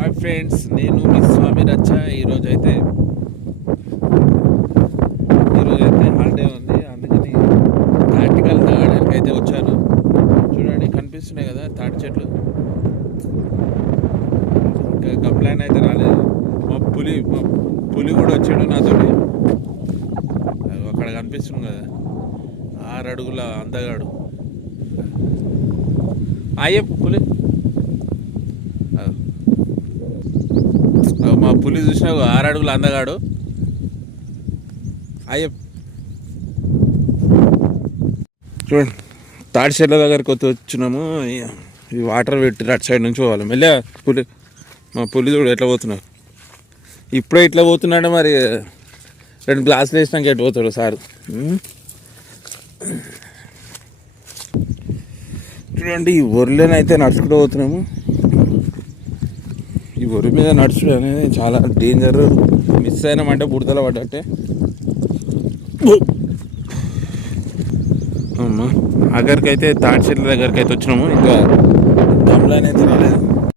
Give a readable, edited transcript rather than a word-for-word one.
Hi friends, నేను మీ స్వామి రచ్చ. ఈరోజైతే హాలిడే ఉంది, అందుకని తాటికల్ తాగడానికి అయితే వచ్చాను. చూడండి, కనిపిస్తున్నాయి కదా తాటి చెట్లు. ఇంకా కంప్లైంట్ అయితే రాలేదు. మా పులి కూడా వచ్చాడు నాతో. అక్కడ కనిపిస్తుంది కదా 6 అడుగుల అందగాడు. అయ్యే పులి, మా పులి చూసినా 6 అడుగుల అందగాడు. అయ్యే చూడండి, తాటి చెట్ల దగ్గరికి వచ్చినాము. ఈ వాటర్ పెట్టి అటు సైడ్ నుంచి పోవాలి. మళ్ళీ మా పులి చూడు ఎట్లా పోతున్నాడు. ఇప్పుడే ఇట్లా పోతున్నాడు, మరి 2 గ్లాసులు వేసినాక ఎటు పోతాడు సార్. చూడండి, ఈ ఒర్రెనైతే నడుచుకుంటూ పోతున్నాము. ఈ ఒరి మీద నడుచుడు అనేది చాలా డేంజర్. మిస్ అయినామంటే బుడతల పడ్డట్టే. అమ్మా, దగ్గరికి అయితే తాటి చెట్ల దగ్గరికి అయితే వచ్చినాము. ఇంకా గమ్లాన్ అయితే రాలేదు.